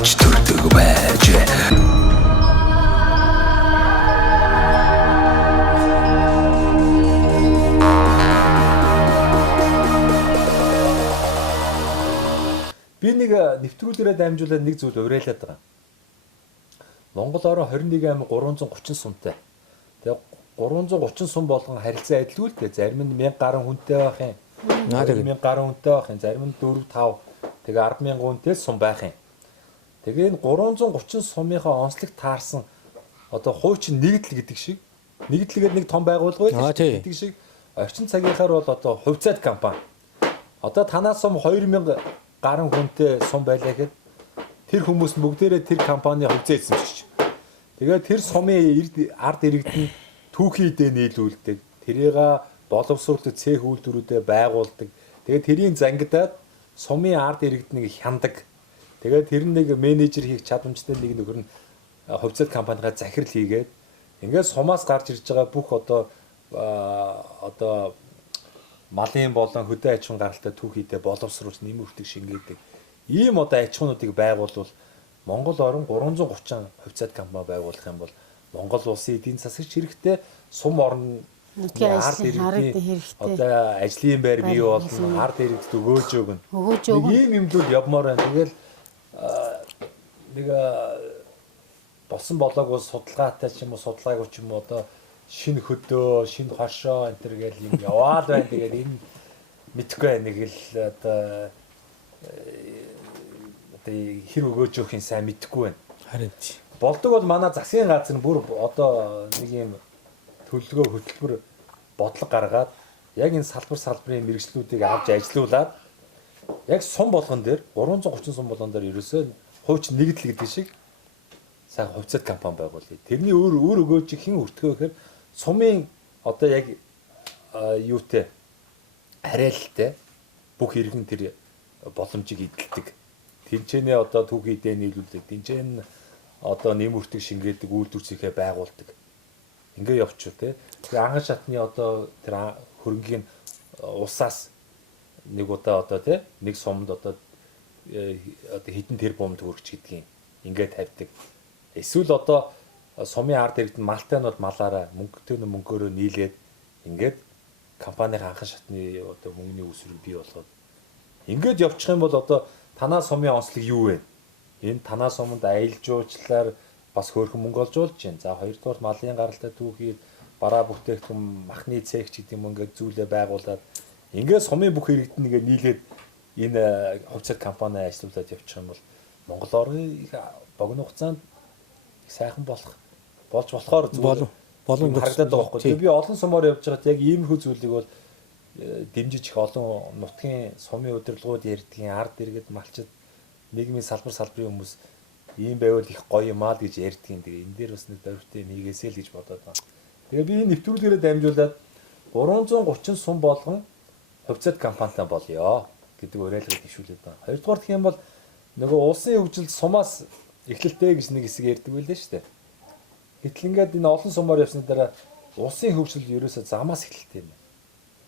авч төрдөг байж. Би нэг нэвтрүүлгээрээ дамжуулаад нэг зүйл уриалаад байгаа. Монгол орон 21 аймаг 330 сумтай. Тэгээ 330 сум болгон харилцаа адилгүй л дээ. Зарим нь 1000 гаруй хүнтэй байх юм. 1000 гаруй хүнтэй байх юм. Зарим нь 4 5 тэгээ 100000 хүнтэй сум байх юм. Тэгээ энэ 330 сумынхаа онцлог таарсан одоо хуучин нэгдэл гэдэг шиг нэгдлгээд нэг том байгууллага байлаа гэдэг шиг орчин цагийнхаар бол одоо хувьцаат компани. Одоо танаас сум 2000 гаруй хүнтэй сум байлаа гэхэд тэр хүмүүс бүгдээрээ тэр компани хувьцаа эзэмшиж. Тэгээд тэр сумын ард иргэдэн түүхий идэ нийлүүлдэг. Тэрийг боловсруулдаг цех үйлдвэрүүдэд байгуулдаг. Тэгээд тэрийн зангидаад сумын ард иргэднийг хяндаг. Тэгээд тэр нэг менежер хийх чадамжтай нэг нөхөр нь хувьцаат компанигаа захирал хийгээд ингээд сумаас гарч ирж байгаа бүх одоо малын болон хөдөө аж ахуйн гаралтай түүхийдээ боловсруулж нэмэгдэх шингээдэг. Ийм одоо аж ахуйнуудыг байгуулвал Монгол орн 330 хувьцаат компани байгуулах юм бол Монгол улсын эдийн засагч хэрэгтэй, сум орн ард иргэдийн одоо ажлын байр бий болно, ард иргэдэд өгөөж өгнө. Ийм юмлууд явмаар байна. Тэгэл нэг болсон болоогүй судалгаатай ч юм уу судалгаагүй ч юм уу одоо шинэ хөдөө, шинэ хошоо энэ төр гэл юм яваал байна. Тэгээд энэ мэдхгүй нэг л одоо хэр өгөөж өгөх юм сайн мэдхгүй байна. Харин болдог бол манай засгийн газар нь бүр одоо нэг юм төлөвлөгөө хөтөлбөр бодлого гаргаад яг энэ салбарын мэрэгчлүүдийг авч ажилуулад яг сум болгон дээр 330 сум болгон дээр ерөөсөө хуучин нэгдэл гэдэг шиг сайн хувьцаат компани байгуулъя. Тэрний өөр өгөөж хэн өртгөө гэхээр сумын одоо яг юутэй арайлалтай бүх иргэн тэр боломжийг эдэлдэг. Тэнцэнэ одоо түүхий идэ нийлүүлдэг. Тэнцэн одоо нэмүртэг шингээдэг үйлдвэрчийнхээ байгуулдаг. Ингээ явчих тий. Тэгээ анхан шатны одоо тэр хөрөнгийн усаас нэг удаа одоо тий нэг сумд одоо хэдэн тэрбум төгрөгч гэдгийг ингээ тавьдаг. Эсвэл одоо сумын ард иргэд малтай нь бол малаараа мөнгөөрөө нийлээд ингээд компанийн анхан шатны одоо мөнгөний үсрэг бий болгоод ингээд явчих юм бол одоо танаа сумын онцлог юу вэ? Энэ танаа суманд аялал жуулчлалаар бас хөөрхөн мөнгө олж болж байна. За хоёрдугаар малын гаралтай түүхий бараа бүтээгдэхүүн махны цех ч гэдэг юм ингээд зүйлээ байгуулад ингээд сумын бүх иргэдэн ингээд нийлээд энэ хувьцаат компани ажиллуулад явчих юм бол Монгол орны богино хугацаанд сайхан болж болохоор болон харагдаад байгаа байхгүй. Би олон сумаар явж байгаад яг иймэрхүү зүйлийг бол дэмжиж их олон нутгийн сумын удирдлагууд ярьдгийн ард иргэд малчид нийгмийн салбарын хүмүүс ийм байвал их гоё юм аа гэж ярьдгийн. Тэгээ энэ дээр бас нэг дөрвтэй хийгээсэй л гэж бодоод байна. Тэгээ би энэ нэвтрүүлгээрээ дамжуулаад 330 сум болгон хувьцаат компанитай болёо гэдэг уриалгыг дэвшүүлээд байна. Хоёрдугаар гэх юм бол нөгөө улсын хөгжилд сумаас эхлэлтэй гэж нэг хэсэг ярьдаг байлаа шүү дээ. Гэтэл ингээд энэ олон сумаар явсны дараа улсын хөгжил ерөөсөө замаас эхэлдэг юм.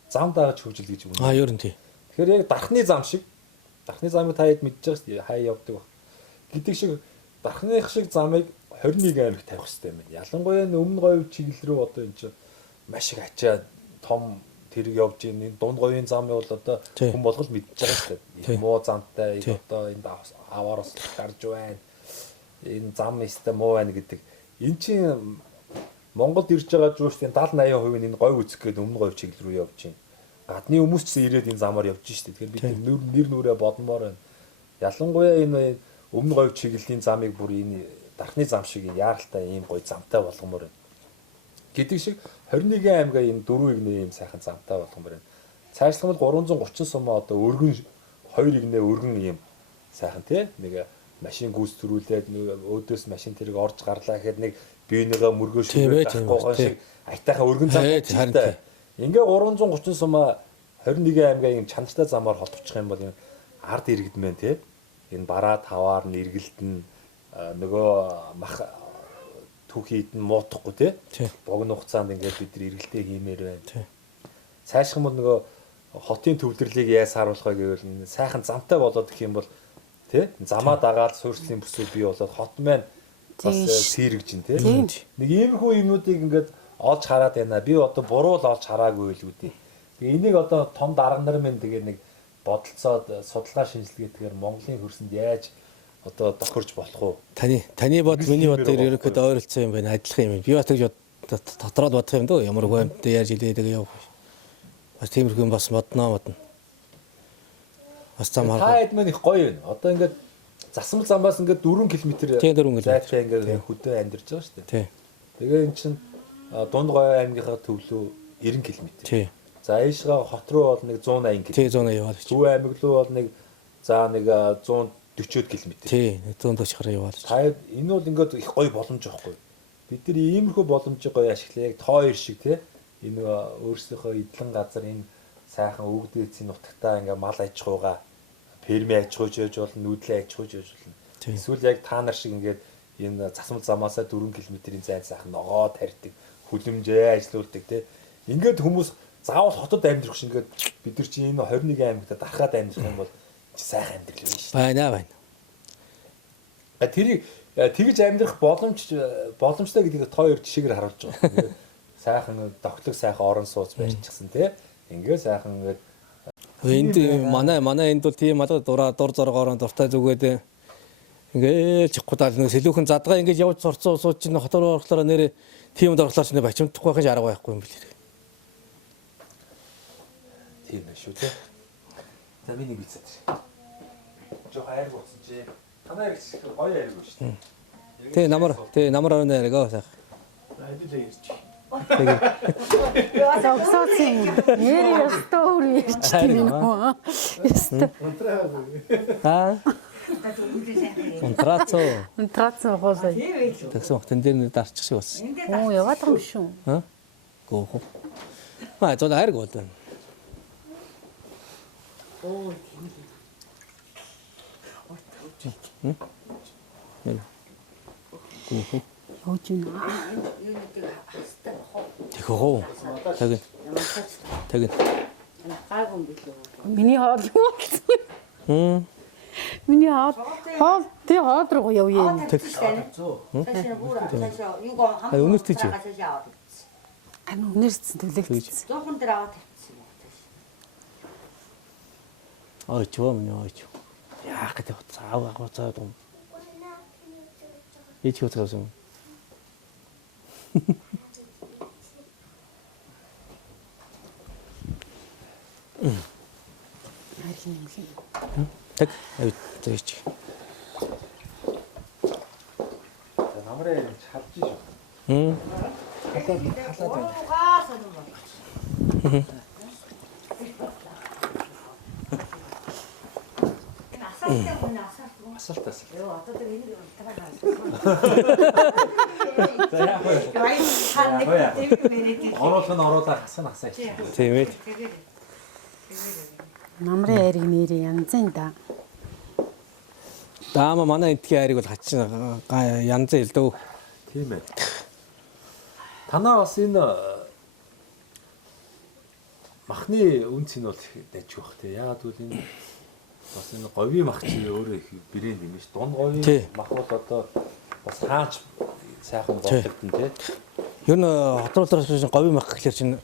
Зам дагаж хөгжил гэж үнэ. Ер нь тий. Тэгэхээр яг дархны зам шиг дархны замыг та хэд мэдж байгаа шүү дээ. Хай явдаг баг. Гэдэг шиг дархных шиг замыг 21 аймагт тавих хэрэгтэй юм байна. Ялангуяа өмнө говь чиглэл рүү одоо энэ чинь маш их ачаа том тэрэг явж ийн энэ дунд говийн замыг бол одоо хүн болгол мэдж байгаа шүү дээ. Муу замтай одоо энд аваараас гарч байна. Энэ зам өстэй муу байна гэдэг. Эн чинь Монголд ирж байгаа жуулчдын 70-80% нь энэ говь үзэх гээд өмнө говь чиглэл рүү явж байна. Гадны хүмүүс ч ирээд энэ замаар явж шүү дээ. Тэгэхээр бид нэр нүрээ бодмоор байна. Ялангуяа энэ өмнө говь чиглэлийн замыг бүр энэ дархны зам шиг яаралтай ийм гоё замтай болгомоор байна. Гэдэг шиг 21 аймгаа энэ дөрвөн игнээ ийм сайхан замтай болгомоор байна. Цаашлах бол 330 сумаа одоо өргөн 2 игнээ өргөн ийм сайхан тий нэг машин гүйцэтрүүлээд өөдөөс машин тэрэг орж гарлаа гэхэд нэг биенийгээ мөргөө шүрээд авахгүй шиг айтайхан өргөн замтай. Ингээ 330 сумаа 21 аймгаа ийм чанартай замаар холбочих юм бол энэ ард иргэд мэн тий энэ бараа таваар нь эргэлдэн нөгөө мах түүхийд нь муутахгүй тий богино хугацаанд ингээд бид нар эргэлтээ хиймээр байна. Цаашхан бол нөгөө хотын төвлөрлийг яаж сааруулах вэ гэвэл сайхан замтай болоод гэх юм бол тий. Замаа дагаад суурьслын бүсөө бий болоод хот маань бас сэргэж ин тий. Нэг иймэрхүү юмнуудыг ингээд олж хараад байна. Би одоо буруу л олж хараагүй л үүдээ. Тэгээ энийг одоо том дарга нар минь тэгээ нэг бодолцоод судалгаа шинжилгээгээр Монголын хөрсөнд яаж одоо тохирж болох уу? Таны бод миний бодоор ерөөхдөө ойролцсон юм байна. Адилхан юм. Би бас тэгж дотроод бодох юм дөө. Ямар гомдтой яаж илээд явах. Бас тиймэрхүү бас бодно. Бас зам харах. Та хэд мань их гоё байна. Одоо ингээд засмал замбаас ингээд 4 км зайтай ингээд хөдөө амьдарч байгаа шүү дээ. Тий. Тэгээ эн чинь Дундгой аймгийнхаа төвлөө 90 км. Тий. За ийшгаа хот руу бол нэг 180 км. Тий 180 яваад. Төв аймаг руу бол нэг 140 км. Тий 140 гаруй яваад. Та энэ бол ингээд их гоё боломж байхгүй. Бид нар иймэрхүү боломжийг гоё ашиглая. Яг тоо ир шиг тий. Энэ өөрсдийнхөө эдлэн газар энэ сайхан өвгдөөцийн нутагтаа ингээ мал аж ахуйгаа ферми аж ахуйж яж болно, нүүдлийн аж ахуйж яж болно. Эсвэл яг та нар шиг ингээд энэ засмал замаасаа 4 км-ийн зай сайхан ногоо тарьдаг, хүлэмжээ ажилуулдаг тий. Ингээд хүмүүс заавал хотод амьдрах шиг ингээд бид нар чинь энэ 21 аймагта дарахад амьдрах юм бол сайхан амьдрал байна шүү дээ. Байна. Тэрийг тэгж амьдрах боломжтой гэдгийг тоо хоёр жишээгээр харуулж байгаа. Сайхан доглог сайхан орон сууц барьчихсан тий. Ингээд сайхан ингээд энд манай энд бол тийм алга дур зоргоор дуртай зүгээд ингээд чихгуудаа нэг сэлүүхэн задгаа ингээд явж сурцсан сууд чинь хотоор орлохоор нэрээ тийм дурглаар чинь бачимдахгүй гэж арга байхгүй юм билээ. Тийм байх шүү тий. За миний бицээд. Жоо хайр болсон чи. Танаа их гоё айрг шүү дээ. Тий намар орны айргаа сайх. Айдэл ярьж. Зогсооцсон. Нэр ёстой өөр ярьчихсан юм уу? Ёстой. Унтрацоо гоосоо. Тэгсэн хот энэ дээр дарчих шиг болсон. Оо яваад байгаа юм шүү. Гоо. Маа зоо хайр гол. Оо. Хөөжин. Тэхөө. Тэг. Гайгүй юм билүү. Миний хоол юу болсон? Миний хоол тий хоол руу явъя. Өнөртэй чи. Өнөрсөн төлөгдсөн. Зоохон дээр аваад тавьчихсан юм байна. Ой чөө минь ой чөө. Яах гэдэг цаав агууцаад юм. Эч хөтгөөсөн. Так, авч. намраа чадж шүү. Халаад байна. Асуулт. Йоо, одоо тэр энийг утгаараа Оруулаа хасаа. Тийм ээ. Намрын айрыг нэрээ янзын да. Даама манай энтгийн айрыг бол хачин янз ил дөө. Тийм ээ. Танаа бас энэ махны үнц нь бол дайж байх тий. Яагаад гэвэл энэ бас энэ говийн мах чинь өөрөө их брэнд юм биш. Дунд говийн мах бол одоо бас хаач сайхан болдог нь тий. Ер нь хотролдороос говийн мах гэхэлэр чинь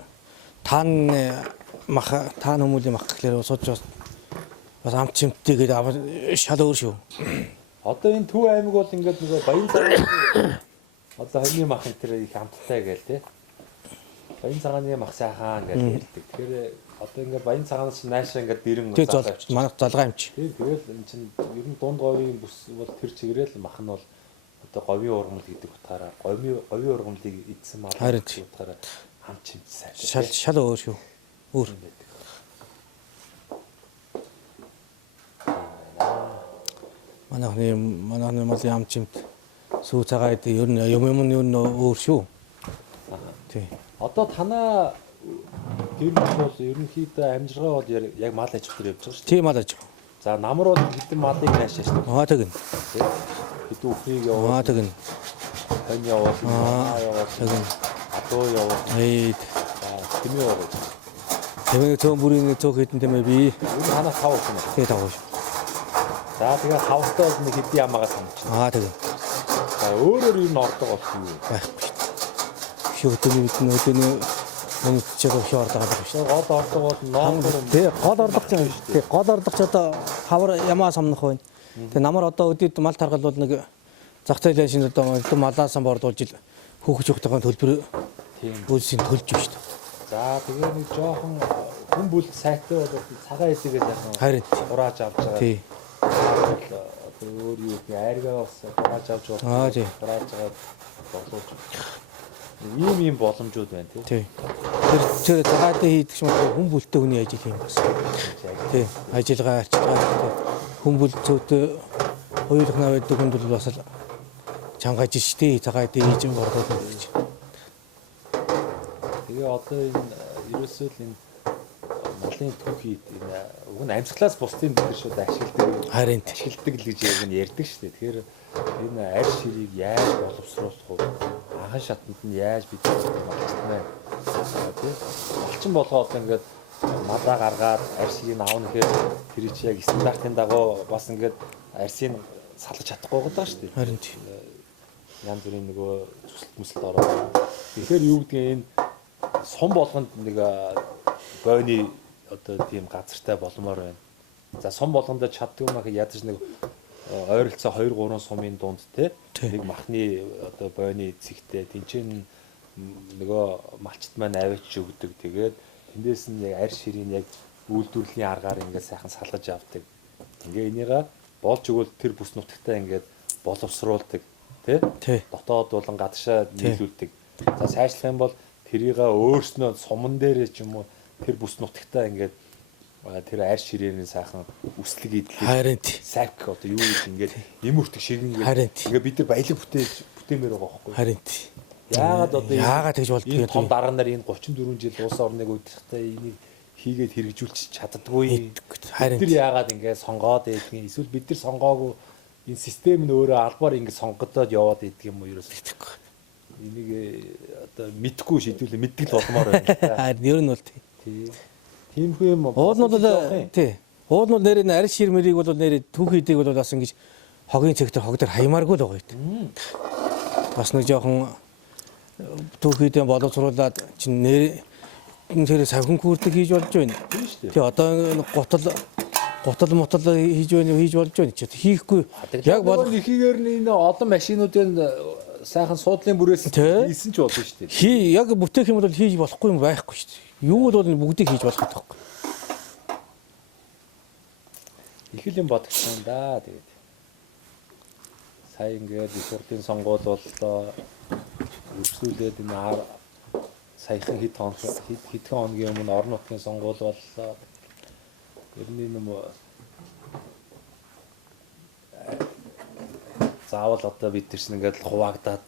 таан хүмүүлийн мах гэхэлэр сууж бас амт чимтэй гэдэг шал өөр шүү. Одоо энэ Төв аймаг бол ингээд нөгөө баян цагааны одоо хойны мах энэ их амттай гээл тий. Баян цагааны мах сайхан гэж хэлдэг. Тэгэхээр одоо ингээд баян цагаанаас наашаа ингээд дэрэн залгавч. Манайх залгаа юм чи. Тэгэл энэ чинь ер нь дунд говийн бүс бол тэр чигээрэл мах нь бол одоо говийн ургамал гэдэг утгаараа говийн ургамлыг эдсэн мал гэдэг утгаараа хамт чимтэй сайтай. Шал өөр шүү. Өөр юм байдаг. Манайхны малын ам чимт сүү цагаа гэдэг ер нь юм нь өөр шүү. Тий. Одоо танаа гэр бүл бол ерөнхийдөө амжиргаа бол яг мал аж ахуйр явж байгаа шүү дээ. Тийм мал аж ахуй. За намар бол хэдэн малыг наашаа шүү дээ. Тэгнь. Хэдэн үхрийг явуулаад. Тэгнь. Хэн явуулаад. Тэгнь. Адуу явуулаад. Тэмээ явуулаад. Тэмээ цөөн бүрийн цөөх хэдэн тэмээ бий. Ер нь ханаа 5 хүн. Тэгээ 5 шүү. За тэгээ хавтаа бол нэг хэдийн ямаагаа санагдчихна. Аа тэгээ. За өөрөөр юу н ордог болсон юу? Байхгүй шүү дээ. Биш өдөөний миний чиг өвхий ордог байгаа шүү. Гол ордог бол ноогоор Тэгээ гол ордог ч юм. Тэгээ гол ордог ч одоо хавар ямаа самнах байна. Тэгээ намар одоо өдөөд мал таргал бол нэг зах зээлийн шинэ одоо малаасан бордуулж ил хөөхж өгдөг төлбөр үйлсийн төлж шүү дээ. за тэгээ нэг жоохон хүн бүл сайтай бол цагаан эсэгээ сайхан Харин хурааж авч байгаа. тий. Өөр юу гэх айргаа бас хурааж авч Аа, тий. хурааж байгаа боловч ийм боломжууд байна тий. Тий. Тэр цагаатай хийдэг юм бол хүн бүлтэй хүний ажил юм бас. Тий. Ажиллагаа хүн бүл зүйтэй хоёулах наваад хүнд бол бас л чанга ажил шүү дээ. Цагаатай хийж борлуулна гэж. Тэгээ одоо энэ ерөөсөө л энэ малын түүхий энэ уг нь амьсгалаас бусдын бид нар шууд Харин ашигладаг л гэж яг нь ярьдаг шүү дээ. Тэгэхээр энэ арь ширийг яаж боловсруулах вэ? Анхан шатанд нь яаж бид малчтмаа тий малчин болгоо одоо ингээд малаа гаргаад арь ширийг аавна гэхээр тэр чи яг стандартын дагуу бас ингээд арьсыг салгаж чадахгүй байгаа шүү дээ. Харин Янз бүрийн нөгөө зүсэлт мүсэлт ороод. Тэгэхээр юу гэдгийг энэ сум болгонд нэг бойны одоо тийм газартай боломоор байна. За сум болгонд чаддаг юм аа ядаж нэг ойролцоо 2 3 сумын дунд те нэг махны одоо бойны цэгтэй тэнцэн нөгөө малчт маань аваач өгдөг. Тэгээд тэндээс нь яг арь ширийн яг үйлдвэрлэлийн аргаар ингээд сайхан салгаж авдаг. Ингээ энийгээ болж өгвөл тэр бүс нутагтаа ингээд боловсруулдаг тий дотоод болон гадагшаа нийлүүлдэг. За сайжлах юм бол тэрийг өөрснөө суман дээрээ ч юм уу тэр бүс нутагтаа ингээд тэр арь ширээний сайхан үслэг идэлээ сак одоо юу гэж ингээд эм өртөг шигэн ингээд бид нар баялаг бүтээмээр байгаа байхгүй. Харин Яагаад тэгж болдгийг энэ том дарга нар энэ 34 жил улс орныг удирдахдаа энийг хийгээд хэрэгжүүлж чаддаггүй. Бид нар яагаад ингээд сонгоод байдгийг эсвэл бид нар сонгоогүй энэ систем нь өөрөө албаар ингээд сонгогдоод яваад идэх юм уу ерөөс мэдэхгүй. Энийг одоо мэдгүй шийдвэрлээ мэддэг л болмоор байна. Харин ер нь бол тий. Тиймхүү юм. Уул нь бол тий. Уул нь нэр арь ширмэрийг бол нэр түүхийдэг бол бас ингэж хогийн цэгтэр хог дээр хаямааргүй л байгаа юм. Бас нэг жоохон түүхийдээ боловсруулад чинь нэр тэр савхин күрдэг хийж болж байна. Тий одоо гутал мотол хийж болж байна ч хийхгүй. Яг бол ихийгээр нь энэ олон машинуудын сайхан суудлын бүрээс хийсэн ч болно шүү дээ. Яг бүтээх юм бол хийж болохгүй юм байхгүй шүү дээ. Юу бол бүгдийг хийж болох гэдэг байхгүй. Их л юм бодчихсон да тэгээд. Сая ингээд их хурлын сонгуул боллоо. Үргэлжлүүлээд энэ саяхан хэдхэн хоногийн өмнө орон нутгийн сонгуул боллоо. Ерний юм заавал одоо бид тэр чинь ингээд хуваагдаад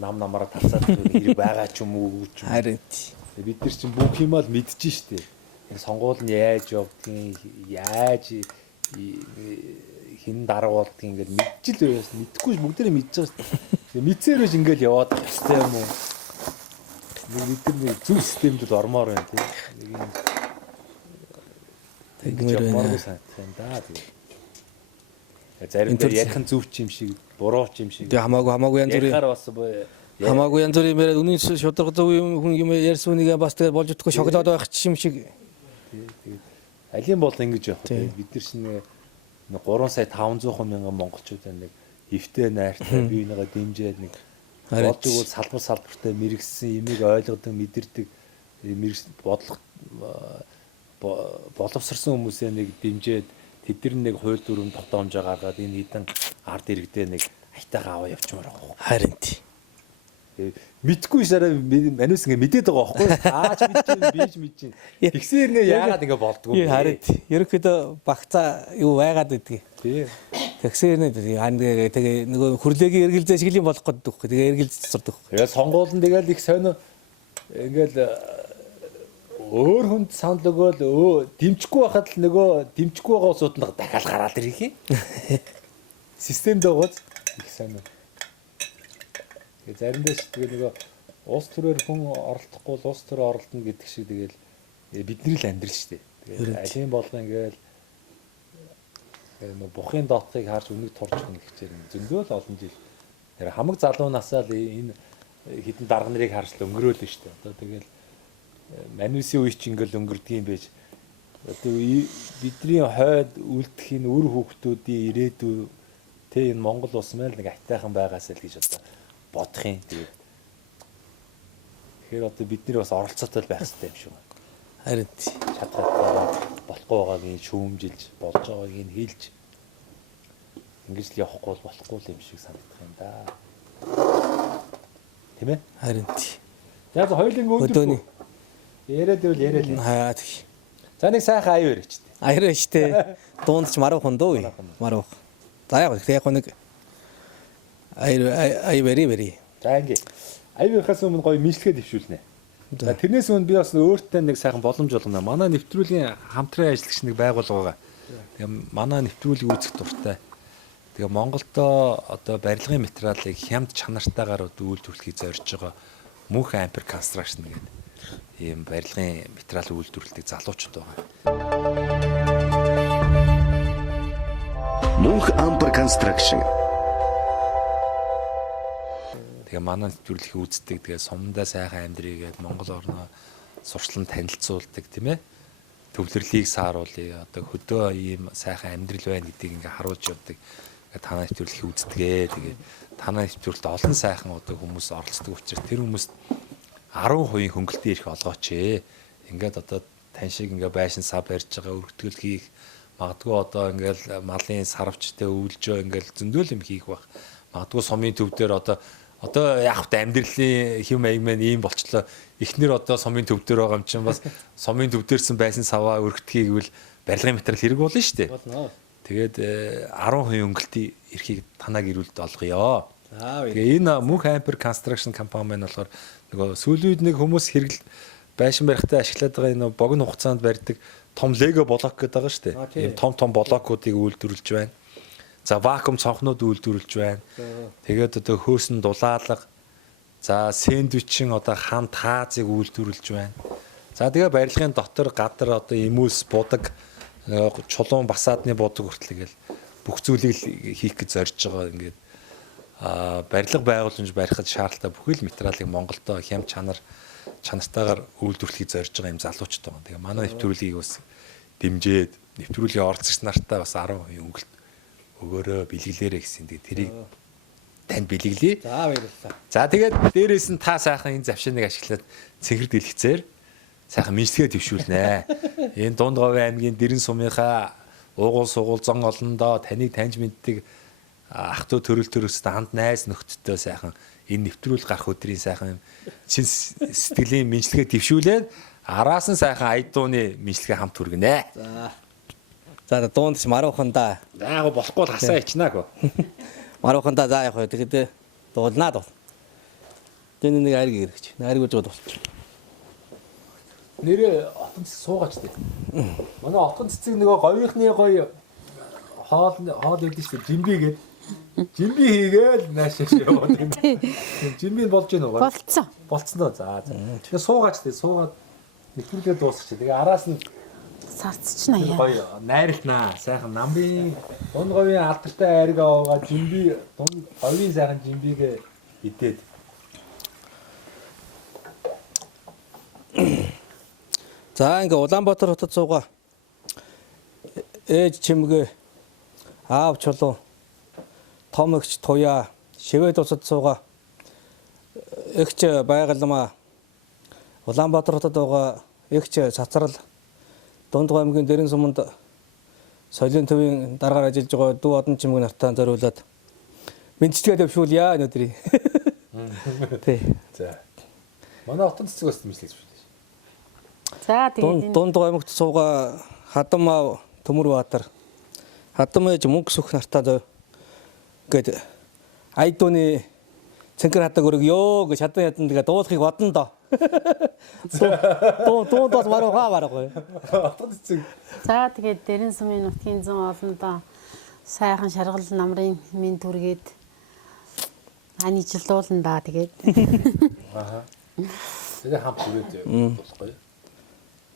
намаараа талцаад хэрэг байгаа ч юм уу ч юм. Харин бид нар чинь бүх юм ал мэдчихэж штэ. Энэ сонгуул нь яаж явдгийг, яаж хин дарга болдгийг ингээд мэдчихэл байс мэдхгүй бүгдээрээ мэдчихэж штэ. Мэдсээр биш ингээд яваад хэвчтэй юм уу? Нэг зөв системд л ормоор байна тийм. Нэг юм тэгмээр да тийм. Заримдаа ярих нь зөв ч юм шиг, буруу ч юм шиг. Тэг хамаагүй янз бүрийн ярихаар бас хамаагүй янз бүрийн мэрэ үнийн шударга зөв юм хүн юм ярьсан үнийг бас тэгээд болж өгөхгүй шоколад байх юм шиг. Тэгээд алин бол ингэж явах тийм. Бид нар чинь 3 сая 500 мянган монголчууд нэг эвтэй найртай бие бинийгаа дэмжиад нэг болж өгвөл салбартай мэрэгсэн имийг ойлгодог мэдэрдэг бодлого боловсрсан хүмүүсээ нэг дэмжиад тэд нэг хууль дүрм тогтоомжоо гаргаад энэ хідэн ард иргэдээ нэг айтайгаа аваа явчмаар байгаа. Харин тий. Мэдгүй шараа манус ингэ мэдээд байгаа байхгүй аач мэдчихээн бийж мэдчихээн тэгсээр нэ яагаад ингэ болдгоо харин ерөөхдөө багцаа юу байгаад байдгийг тий тэгсээр нэ тэгээ нөгөө хүрлээгийн эргэлзээ шиг л юм болох гэдэг үгүй тэгээ эргэлзэж цацардаг. Тэгээ сонгуулн тэгэл их сонио ингээл өөр хүнд санал өгөөл дэмжихгүй байхад л нөгөө дэмжихгүй байгаа усууд нь дахиад гараад ирэх юм системд байгаа их сонио. Заримдаа ч тэгээ нөгөө улс төрөөр хүн оролдохгүй улс төрөө оролдоно гэдэг шиг тэгэл бидний л амьдрал шүү дээ. Тэгээд алийн болгоо ингээл Нэг бухын доотыг харж үнийг турж гэнэ гэхчээр зөндөө л олон жил нэр хамаг залуу насаа л энэ хідэн дарга нарыг харж л өнгөрөөл нь шүү дээ. Одоо тэгэл манусын үе чинь ингээл өнгөрдөг юм байж. Одоо бидний хойд үлдэх энэ үр хүүхдүүдийн ирээдүй тэ энэ Монгол улс мэл нэг айтайхан байгаас л гэж одоо бодох юм. Тэгэхээр одоо бидний бас оролцоотой байх хэрэгтэй юм шиг байна. Харин Чадхаараа болохгүй байгааг нь шүүмжилж болж байгааг нь хэлж ингэж л явахгүй болохгүй юм шиг санагдах юм да. Тийм ээ? харин За хоёулын өөдрөө яриад ивэл яриад. хаа тэг. За нэг сайхан аюу яриач тээ. Аяра штэ. Дуунд ч маруухан дөө. Маруух. За яг нэг ай вери. За ингээ. Аюухаас өмнө гоё мэдлэгээ дэвшүүлнэ. За тэрнээс өмнө би бас өөртөө нэг сайхан боломж олгоно. Манай нэвтрүүлгийн хамтран ажиллагч нэг байгуулга байгаа. Тэгээ манай нэвтрүүлгийг үүсгэх дуртай. Тэгээ Монголдо одоо барилгын материалыг хямд чанартайгаар үйлдвэрлэхийг зорж байгаа Мөнх Ампер Construction гэдэг ийм барилгын материал үйлдвэрлэдэг залуучууд байгаа. Мөнх Ампер Construction. Тэгээ манай нэвтрүүлгийг үздэг. Тэгээ сумдаа сайхан амьдрий гэдэг Монгол орноо сурчлан танилцуулдаг тийм ээ. Төвлөрлийг сааруулъя. Одоо хөдөө ийм сайхан амьдрал байна гэдгийг ингээ харуулж явдаг. Танай нэвтрүүлгийг үздэгэ. Тэгээ танай нэвтрүүлэлд олон сайхан одоо хүмүүс оролцдог учраас тэр хүмүүст 10% хөнгөлтөө ирэх олгооч ээ. Ингээд одоо тань шиг ингээ байшин сав барьж байгаа өргөтгөл хийх магадгүй одоо ингээл малын сарвчтай өвлжөө ингээл зөндөл юм хийх бах. Магадгүй сумын төв дээр одоо яг хт амьдралын хэм маяг маань ийм болчлоо. Эхнэр одоо сумын төв дээр байгаа юм чинь бас сумын төв дээрсэн байшин саваа өргөтгөхийг бол барилгын материал хэрэг болно шүү дээ. Болно. Тэгээд 10% хөнгөлтийн эрхийг танаг ирүүлд олгоё. Аа. Тэгээ энэ Мөнх Ампер Construction компани маань болохоор нөгөө сүүлийн үед нэг хүмүүс хэрэг байшин барихтаа ашиглаад байгаа энэ богино хугацаанд барьдаг том лего блок гэдэг байгаа шүү дээ. Ийм том блокуудыг үйлдвэрлэж байна. За вакуум цонхнууд үйлдвэрлэж байна. Тэгээд одоо хөөсөн дулаалга, за сэндвичийн одоо хам таазыг үйлдвэрлэж байна. За тэгээ барилгын дотор гадар одоо эмүүлс будаг, чулуун басаадны будаг хүртэл гээл бүх зүйлийг хийх гэж зорж байгаа ингээд барилга байгууламж барихад шаардлагатай бүхэл материалыг Монголдо хямд чанартайгаар үйлдвэрлэхийг зорж байгаа юм залуучууд байгаа. Тэгээ манай нэвтрүүлгийг бас дэмжиж нэвтрүүлгийн оролцогч нартай бас 10% хөнгөлт өгөөрөө бэлгэлээрэ гэсэн. Тэгээ тэрийг танд бэлгэлье. За баярлалаа. За тэгээд дээрээс нь та сайхан энэ завшааныг ашиглаад цэнхэр дэлгэцээр сайхан мэдлэгээ төвшүүлнэ. Энэ Дундговын аймгийн Дэрэн сумынхаа уугуул сугуул зон олондоо таныг таньж мэддэг ах トゥ төрөл төрөстэй хамт найз нөхдөдөө сайхан энэ нэвтрүүл гарах өдрийн сайхан чин сэтгэлийн мэдлэгээ төвшүүлээд араас нь сайхан айдууны мэдлэгээ хамт хүргэнэ. За дуунд ч маруухан да. За яг болохгүй л хасаа ичнаагүй. Маруухан да за яг хөө тэгэхдээ дуулнаа дуу. Тэний нэг айрг ирэх. Айрг үжиод болчих. Нэрээ отон цэцэг суугаач дээ. Манай отон цэцэг нөгөө говийнхны гоё хоол өгдөө шүү дээ. Жимби гээд. Жимби хийгээл наашаа яваад юм. Жимби болж гэнэ үү? Болцсон. Болцсон доо. За. Тэгээ суугаач дээ. Суугаад нэвтрүүлгээ дуусчих. Тэгээ араас нь Сарцчна яа. гоё найрлнаа. Сайхан намбын Дундговын алдартай айрг аваад жимби говийн сайхан жимбигээ идээд. За ингээ Улаанбаатар хотод суугаа. Ээж чимгээ аав чулуу том эгч туяа шивэд усад суугаа. Эгч байгалмаа Улаанбаатар хотод байгаа эгч цацрал Дундгой аймгийн Дэрэн суманд соёлын төвийн дараагаар ажиллаж байгаа дүү одон чимэг нартаа зориулаад мэдчилгээ төвшүүлье өнөөдрий. Тий. За. Манай отон цэцэг бас мэдлэг шүү. За тэгээд Дундгой аймагт суугаа Хадам аав Төмөрбаатар Хадам ээж мөнгө сүх нартаа гээд айдууны цэнхэр хадаг өргөё гэж хадам ядан тэгээ дуулахыг бодно доо. Дуу бас маруугаа. Отон цэцэг. За тэгээд Дэрэн сумын нутгийн зүүн олондоо сайхан шаргал намрын минь түргээд анижлуулна да тэгээд. Аа. Тэгээ хамт үрээд болохгүй.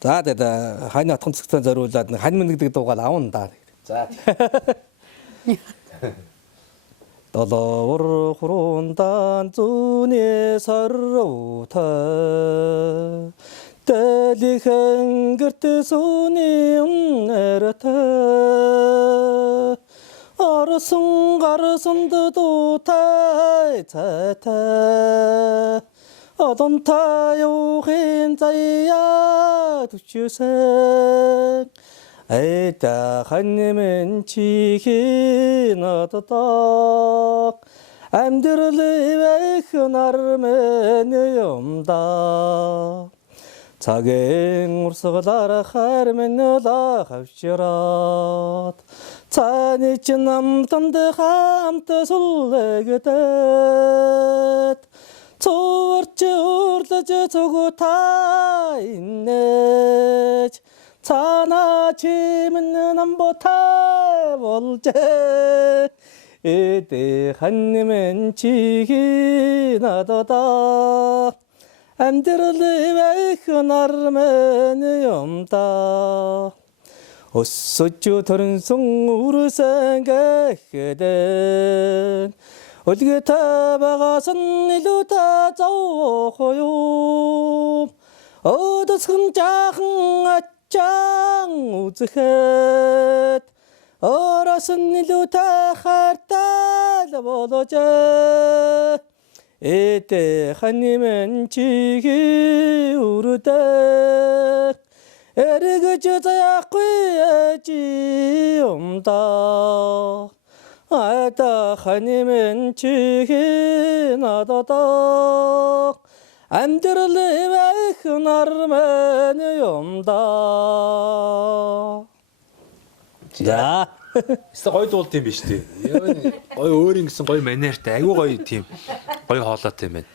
За тэгээд хань отхон цэгтэн зориулаад хань минь гэдэг дуугаал авна да. За. долоовор хурундан зүүнээ сорвота дэлихэн гэртэ сүний унэрата орсон гарсанд дутай цата одонта юухэн заяа түчсэн эта ханнэмэн чихи надад амьдралыг нармэн юмда цагийн урсгалаар хармэнла хавчраад цааны чин намтанд хамт сүлэгдэт цуурч урлаж цугутай инэж цаана чимэн намботай болж эдэ ханнэмэн чихи надад амьдралыг нармэн юмда өссөж төрөнсөн үрсэн гэхдэн өлгөтэй байгаас нь илүү та зовох юм өдөсгөн жаахан ачаан үзэхэд ороос нь илүү та хайртай болж эдэ ханнэмэн чихи үрдэ эргэж заяхгүй юмда эдэ ханнэмэн чихи надад амьдралыг нармэн юмда. За Эсвэл гоё дуулт юм биш үү? Гоё өөр ингэсэн гоё манертай, айгүй гоё тийм гоё хоолойтой юм байна.